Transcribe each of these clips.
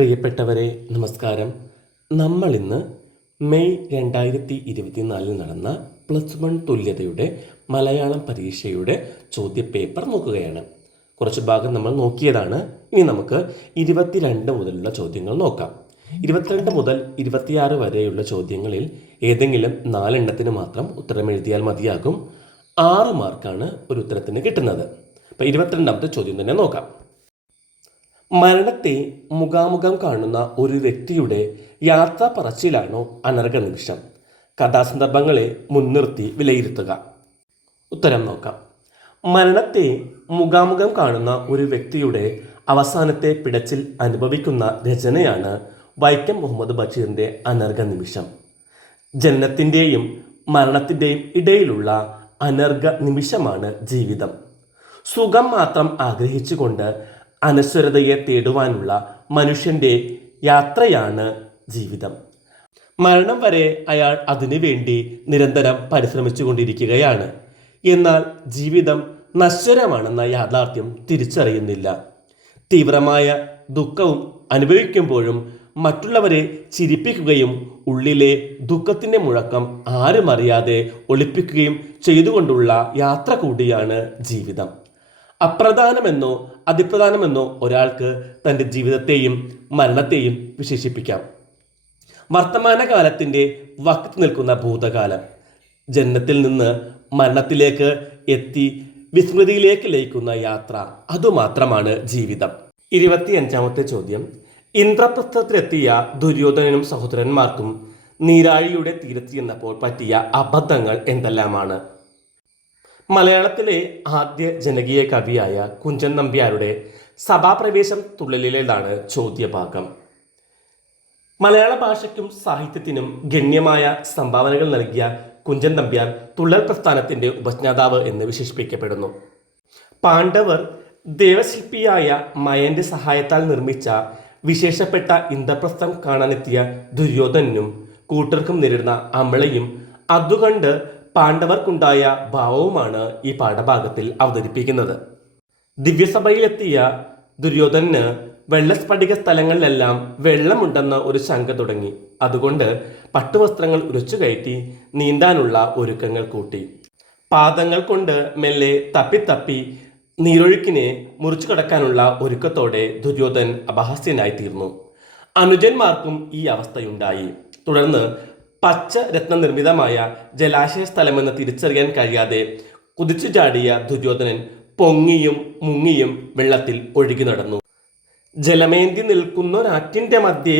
പ്രിയപ്പെട്ടവരെ നമസ്കാരം. നമ്മൾ ഇന്ന് മെയ് 2024 നടന്ന +1 തുല്യതയുടെ മലയാളം പരീക്ഷയുടെ ചോദ്യപേപ്പർ നോക്കുകയാണ്. കുറച്ച് ഭാഗം നമ്മൾ നോക്കിയതാണ്. ഇനി നമുക്ക് 22 മുതലുള്ള ചോദ്യങ്ങൾ നോക്കാം. 22 മുതൽ 26 വരെയുള്ള ചോദ്യങ്ങളിൽ ഏതെങ്കിലും 4 എണ്ണത്തിന് മാത്രം ഉത്തരം എഴുതിയാൽ മതിയാകും. 6 മാർക്കാണ് ഒരു ഉത്തരത്തിന് കിട്ടുന്നത്. അപ്പോൾ 22ാമത്തെ ചോദ്യം തന്നെ നോക്കാം. മരണത്തെ മുഖാമുഖം കാണുന്ന ഒരു വ്യക്തിയുടെ യാത്രാ പറച്ചിലാണോ അനർഘ നിമിഷം? കഥാസന്ദർഭങ്ങളെ മുൻനിർത്തി വിലയിരുത്തുക. ഉത്തരം നോക്കാം. മരണത്തെ മുഖാമുഖം കാണുന്ന ഒരു വ്യക്തിയുടെ അവസാനത്തെ പിടച്ചിൽ അനുഭവിക്കുന്ന രചനയാണ് വൈക്കം മുഹമ്മദ് ബഷീറിൻ്റെ അനർഘ നിമിഷം. ജനനത്തിൻ്റെയും മരണത്തിൻ്റെയും ഇടയിലുള്ള അനർഘ നിമിഷമാണ് ജീവിതം. സുഖം മാത്രം ആഗ്രഹിച്ചുകൊണ്ട് അനശ്വരതയെ തേടുവാനുള്ള മനുഷ്യൻ്റെ യാത്രയാണ് ജീവിതം. മരണം വരെ അയാൾ അതിനു വേണ്ടി നിരന്തരം പരിശ്രമിച്ചു കൊണ്ടിരിക്കുകയാണ്. എന്നാൽ ജീവിതം നശ്വരമാണെന്ന യാഥാർത്ഥ്യം തിരിച്ചറിയുന്നില്ല. തീവ്രമായ ദുഃഖവും അനുഭവിക്കുമ്പോഴും മറ്റുള്ളവരെ ചിരിപ്പിക്കുകയും ഉള്ളിലെ ദുഃഖത്തിൻ്റെ മുഴക്കം ആരും അറിയാതെ ഒളിപ്പിക്കുകയും ചെയ്തുകൊണ്ടുള്ള യാത്ര കൂടിയാണ് ജീവിതം. അപ്രധാനമെന്നോ അതിപ്രധാനമെന്നോ ഒരാൾക്ക് തൻ്റെ ജീവിതത്തെയും മരണത്തെയും വിശേഷിപ്പിക്കാം. വർത്തമാനകാലത്തിൻ്റെ വക്കത്ത് നിൽക്കുന്ന ഭൂതകാലം, ജനനത്തിൽ നിന്ന് മരണത്തിലേക്ക് എത്തി വിസ്മൃതിയിലേക്ക് ലയിക്കുന്ന യാത്ര, അതുമാത്രമാണ് ജീവിതം. 25ാമത്തെ ചോദ്യം. ഇന്ദ്രപ്രസ്ഥത്തിലെത്തിയ ദുര്യോധനനും സഹോദരന്മാർക്കും നീരാഴിയുടെ തീരത്ത് ചെന്നപ്പോൾ പറ്റിയ അബദ്ധങ്ങൾ എന്തെല്ലാമാണ്? മലയാളത്തിലെ ആദ്യ ജനകീയ കവിയായ കുഞ്ചൻ നമ്പ്യാരുടെ സഭാപ്രവേശം തുള്ളലിലേതാണ് ചോദ്യഭാഗം. മലയാള ഭാഷയ്ക്കും സാഹിത്യത്തിനും ഗണ്യമായ സംഭാവനകൾ നൽകിയ കുഞ്ചൻ നമ്പ്യാർ തുള്ളൽ പ്രസ്ഥാനത്തിൻ്റെ ഉപജ്ഞാതാവ് എന്ന് വിശേഷിപ്പിക്കപ്പെടുന്നു. പാണ്ഡവർ ദേവശില്പിയായ മയന്റെ സഹായത്താൽ നിർമ്മിച്ച വിശേഷപ്പെട്ട ഇന്ദ്രപ്രസ്ഥം കാണാനെത്തിയ ദുര്യോധനനും കൂട്ടർക്കും നേരിടുന്ന അമളയും അതുകണ്ട് പാണ്ഡവർക്കുണ്ടായ ഭാവവുമാണ് ഈ പാഠഭാഗത്തിൽ അവതരിപ്പിക്കുന്നത്. ദിവ്യസഭയിലെത്തിയ ദുര്യോധനന് വെള്ളസ്ഫടിക സ്ഥലങ്ങളിലെല്ലാം വെള്ളമുണ്ടെന്ന ഒരു ശങ്ക തുടങ്ങി. അതുകൊണ്ട് പട്ടുവസ്ത്രങ്ങൾ ഉരച്ചു കയറ്റി നീന്താനുള്ള ഒരുക്കങ്ങൾ കൂട്ടി. പാദങ്ങൾ കൊണ്ട് മെല്ലെ തപ്പി നീരൊഴുക്കിനെ മുറിച്ചു കടക്കാനുള്ള ഒരുക്കത്തോടെ ദുര്യോധനൻ അപഹാസ്യനായി തീർന്നു. അനുജന്മാർക്കും ഈ അവസ്ഥയുണ്ടായി. തുടർന്ന് പച്ച രത്നനിർമ്മിതമായ ജലാശയ സ്ഥലമെന്ന് തിരിച്ചറിയാൻ കഴിയാതെ കുതിച്ചു ചാടിയ ദുര്യോധനൻ പൊങ്ങിയും മുങ്ങിയും വെള്ളത്തിൽ ഒഴുകി നടന്നു. ജലമേന്തി നിൽക്കുന്നൊരാറ്റിൻ്റെ മധ്യേ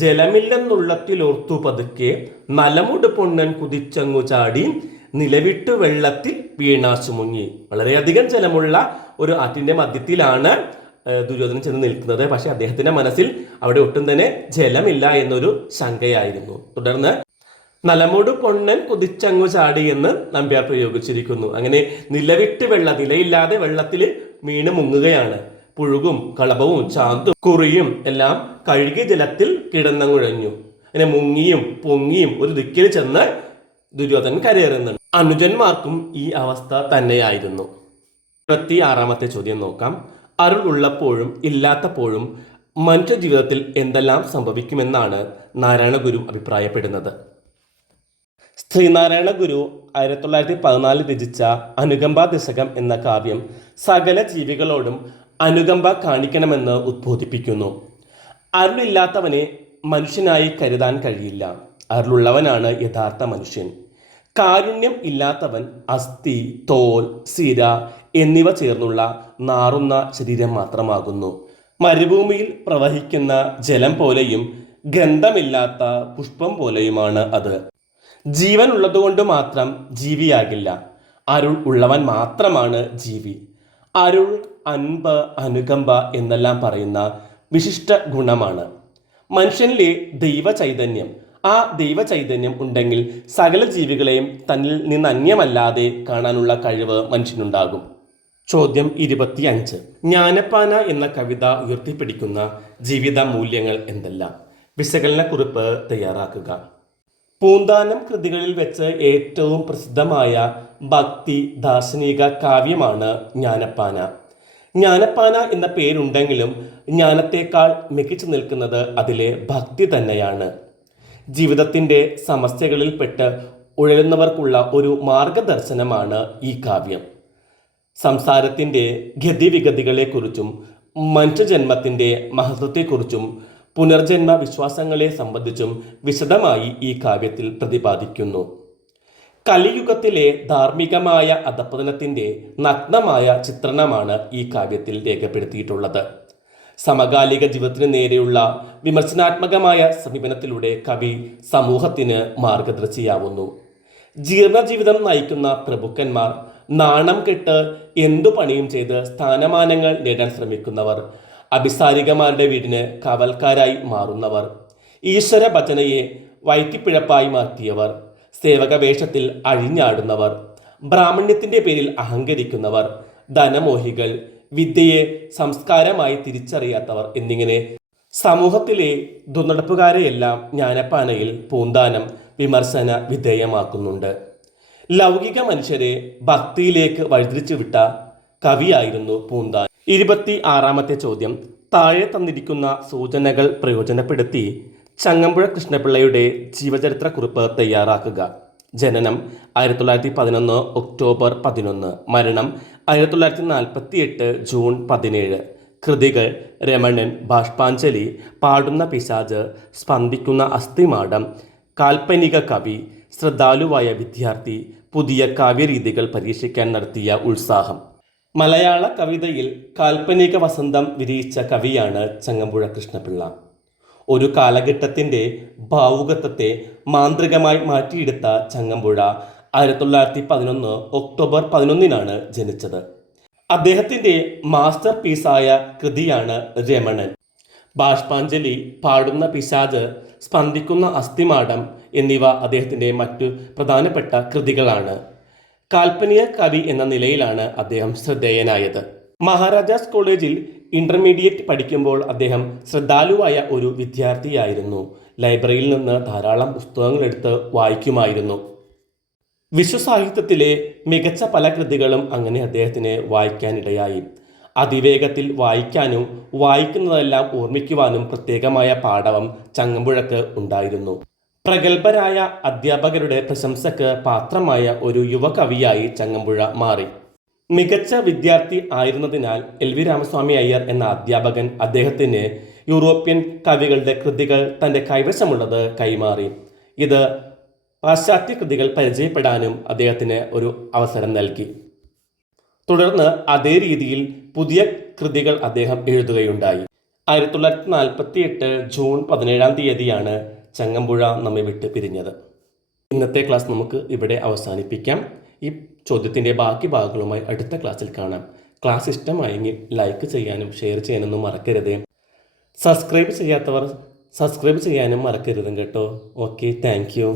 ജലമില്ലെന്നുള്ളത്തിലോർത്തു പതുക്കെ നലമുട് പൊണ്ണൻ കുതിച്ചങ്ങു ചാടി നിലവിട്ടു വെള്ളത്തിൽ വീണാശു മുങ്ങി. വളരെയധികം ജലമുള്ള ഒരു ആറ്റിൻ്റെ മധ്യത്തിലാണ് ദുര്യോധനൻ ചെന്ന് നിൽക്കുന്നത്. പക്ഷെ അദ്ദേഹത്തിൻ്റെ മനസ്സിൽ അവിടെ ഒട്ടും തന്നെ ജലമില്ല എന്നൊരു ശങ്കയായിരുന്നു. തുടർന്ന് നലമുട് പൊണ്ണൻ കുതിച്ചങ്ങു ചാടി എന്ന് നമ്പ്യാർ പ്രയോഗിച്ചിരിക്കുന്നു. അങ്ങനെ നിലയില്ലാതെ വെള്ളത്തിൽ വീണ് മുങ്ങുകയാണ്. പുഴുകും കളഭവും ചാന്തും കുറിയും എല്ലാം കഴുകി ജലത്തിൽ കിടന്നങ്ങുഴഞ്ഞു. അങ്ങനെ മുങ്ങിയും പൊങ്ങിയും ഒരു ദിക്കിൽ ചെന്ന് ദുര്യോധനൻ കരയേറുന്നുണ്ട്. അനുജന്മാർക്കും ഈ അവസ്ഥ തന്നെയായിരുന്നു. 26ാമത്തെ ചോദ്യം നോക്കാം. അരുൾ ഉള്ളപ്പോഴും ഇല്ലാത്തപ്പോഴും മനുഷ്യ ജീവിതത്തിൽ എന്തെല്ലാം സംഭവിക്കുമെന്നാണ് നാരായണ ഗുരു അഭിപ്രായപ്പെടുന്നത്? ശ്രീനാരായണ ഗുരു 1914 രചിച്ച അനുകമ്പ ദശകം എന്ന കാവ്യം സകല ജീവികളോടും അനുകമ്പ കാണിക്കണമെന്ന് ഉദ്ബോധിപ്പിക്കുന്നു. അരുളില്ലാത്തവനെ മനുഷ്യനായി കരുതാൻ കഴിയില്ല. അരുളുള്ളവനാണ് യഥാർത്ഥ മനുഷ്യൻ. കാരുണ്യം ഇല്ലാത്തവൻ അസ്ഥി, തോൽ, സിര എന്നിവ ചേർന്നുള്ള നാറുന്ന ശരീരം മാത്രമാകുന്നു. മരുഭൂമിയിൽ പ്രവഹിക്കുന്ന ജലം പോലെയും ഗന്ധമില്ലാത്ത പുഷ്പം പോലെയുമാണ് അത്. ജീവൻ ഉള്ളതുകൊണ്ട് മാത്രം ജീവിയാകില്ല. അരുൾ ഉള്ളവൻ മാത്രമാണ് ജീവി. അരുൾ, അൻപ്, അനുകമ്പ എന്നെല്ലാം പറയുന്ന വിശിഷ്ട ഗുണമാണ് മനുഷ്യനിലെ ദൈവചൈതന്യം. ആ ദൈവചൈതന്യം ഉണ്ടെങ്കിൽ സകല ജീവികളെയും തന്നിൽ നിന്ന് അന്യമല്ലാതെ കാണാനുള്ള കഴിവ് മനുഷ്യനുണ്ടാകും. ചോദ്യം 25. ജ്ഞാനപ്പാന എന്ന കവിത ഉയർത്തിപ്പിടിക്കുന്ന ജീവിത മൂല്യങ്ങൾ എന്തെല്ലാം? വിശകലനക്കുറിപ്പ് തയ്യാറാക്കുക. പൂന്താനം കൃതികളിൽ വെച്ച് ഏറ്റവും പ്രസിദ്ധമായ ഭക്തി ദാർശനിക കാവ്യമാണ് ജ്ഞാനപ്പാന. ജ്ഞാനപ്പാന എന്ന പേരുണ്ടെങ്കിലും ജ്ഞാനത്തേക്കാൾ മികച്ചു നിൽക്കുന്നത് അതിലെ ഭക്തി തന്നെയാണ്. ജീവിതത്തിൻ്റെ സമസ്യകളിൽപ്പെട്ട് ഉഴലുന്നവർക്കുള്ള ഒരു മാർഗദർശനമാണ് ഈ കാവ്യം. സംസാരത്തിൻ്റെ ഗതിവിഗതികളെക്കുറിച്ചും മനുഷ്യജന്മത്തിൻ്റെ മഹത്വത്തെക്കുറിച്ചും പുനർജന്മ വിശ്വാസങ്ങളെ സംബന്ധിച്ചും വിശദമായി ഈ കാവ്യത്തിൽ പ്രതിപാദിക്കുന്നു. കലിയുഗത്തിലെ ധാർമ്മികമായ അധപ്പതനത്തിൻ്റെ നഗ്നമായ ചിത്രണമാണ് ഈ കാവ്യത്തിൽ രേഖപ്പെടുത്തിയിട്ടുള്ളത്. സമകാലിക ജീവിതത്തിന് നേരെയുള്ള വിമർശനാത്മകമായ സമീപനത്തിലൂടെ കവി സമൂഹത്തിന് മാർഗദർശിയാവുന്നു. ജീർണജീവിതം നയിക്കുന്ന പ്രഭുക്കന്മാർ, നാണം കെട്ട് എന്തു പണിയും ചെയ്ത് സ്ഥാനമാനങ്ങൾ നേടാൻ ശ്രമിക്കുന്നവർ, അഭിസാരികമാരുടെ വീടിന് കാവൽക്കാരായി മാറുന്നവർ, ഈശ്വര ഭജനയെ വയറ്റിപ്പിഴപ്പായി മാറ്റിയവർ, സേവകവേഷത്തിൽ അഴിഞ്ഞാടുന്നവർ, ബ്രാഹ്മണ്യത്തിൻ്റെ പേരിൽ അഹങ്കരിക്കുന്നവർ, ധനമോഹികൾ, വിദ്യയെ സംസ്കാരമായി തിരിച്ചറിയാത്തവർ എന്നിങ്ങനെ സമൂഹത്തിലെ ദുർനടപ്പുകാരെയെല്ലാം ജ്ഞാനപ്പാനയിൽ പൂന്താനം വിമർശന വിധേയമാക്കുന്നുണ്ട്. ലൗകിക മനുഷ്യരെ ഭക്തിയിലേക്ക് വഴിതിരിച്ചു വിട്ട കവിയായിരുന്നു പൂന്താനം. 26ാമത്തെ ചോദ്യം. താഴെ തന്നിരിക്കുന്ന സൂചനകൾ പ്രയോജനപ്പെടുത്തി ചങ്ങമ്പുഴ കൃഷ്ണപിള്ളയുടെ ജീവചരിത്രക്കുറിപ്പ് തയ്യാറാക്കുക. ജനനം 1911 ഒക്ടോബർ 11, മരണം 1948 ജൂൺ 17. കൃതികൾ: രമണൻ, ബാഷ്പാഞ്ജലി, പാടുന്ന പിശാച്, സ്പന്ദിക്കുന്ന അസ്ഥിമാടം, കാൽപ്പനിക കവി, ശ്രദ്ധാലുവായ വിദ്യാർത്ഥി, പുതിയ കാവ്യരീതികൾ പരീക്ഷിക്കാൻ നടത്തിയ ഉത്സാഹം. മലയാള കവിതയിൽ കാൽപ്പനിക വസന്തം വിരിയിച്ച കവിയാണ് ചങ്ങമ്പുഴ കൃഷ്ണപിള്ള. ഒരു കാലഘട്ടത്തിൻ്റെ ഭാവുകത്വത്തെ മാന്ത്രികമായി മാറ്റിയെടുത്ത ചങ്ങമ്പുഴ 1911 ഒക്ടോബർ 11 ജനിച്ചത്. അദ്ദേഹത്തിൻ്റെ മാസ്റ്റർ പീസായ കൃതിയാണ് രമണൻ. ബാഷ്പാഞ്ജലി, പാടുന്ന പിശാച്, സ്പന്ദിക്കുന്ന അസ്ഥിമാടം എന്നിവ അദ്ദേഹത്തിൻ്റെ മറ്റു പ്രധാനപ്പെട്ട കൃതികളാണ്. കാൽപ്പനിക കവി എന്ന നിലയിലാണ് അദ്ദേഹം ശ്രദ്ധേയനായത്. മഹാരാജാസ് കോളേജിൽ ഇന്റർമീഡിയറ്റ് പഠിക്കുമ്പോൾ അദ്ദേഹം ശ്രദ്ധാലുവായ ഒരു വിദ്യാർത്ഥിയായിരുന്നു. ലൈബ്രറിയിൽ നിന്ന് ധാരാളം പുസ്തകങ്ങൾ എടുത്ത് വായിക്കുമായിരുന്നു. വിശ്വസാഹിത്യത്തിലെ മികച്ച പല കൃതികളും അങ്ങനെ അദ്ദേഹത്തിന് വായിക്കാനിടയായി. അതിവേഗത്തിൽ വായിക്കാനും വായിക്കുന്നതെല്ലാം ഓർമ്മിക്കുവാനും പ്രത്യേകമായ പാടവം ചങ്ങമ്പുഴക്ക് ഉണ്ടായിരുന്നു. പ്രഗത്ഭരായ അധ്യാപകരുടെ പ്രശംസക്ക് പാത്രമായ ഒരു യുവകവിയായി ചങ്ങമ്പുഴ മാറി. മികച്ച വിദ്യാർത്ഥി ആയിരുന്നതിനാൽ LV രാമസ്വാമി അയ്യർ എന്ന അധ്യാപകൻ അദ്ദേഹത്തിന് യൂറോപ്യൻ കവികളുടെ കൃതികൾ തൻ്റെ കൈവശമുള്ളത് കൈമാറി. ഇത് പാശ്ചാത്യ കൃതികൾ പരിചയപ്പെടാനും അദ്ദേഹത്തിന് ഒരു അവസരം നൽകി. തുടർന്ന് അതേ രീതിയിൽ പുതിയ കൃതികൾ അദ്ദേഹം എഴുതുകയുണ്ടായി. 1948 ജൂൺ 17 ചങ്ങമ്പുഴ നമ്മെ വിട്ട് പിരിഞ്ഞത്. ഇന്നത്തെ ക്ലാസ് നമുക്ക് ഇവിടെ അവസാനിപ്പിക്കാം. ഈ ചോദ്യത്തിൻ്റെ ബാക്കി ഭാഗങ്ങളുമായി അടുത്ത ക്ലാസ്സിൽ കാണാം. ക്ലാസ് ഇഷ്ടമായെങ്കിൽ ലൈക്ക് ചെയ്യാനും ഷെയർ ചെയ്യാനൊന്നും മറക്കരുത്. സബ്സ്ക്രൈബ് ചെയ്യാത്തവർ സബ്സ്ക്രൈബ് ചെയ്യാനും മറക്കരുതും കേട്ടോ. Okay, thank you.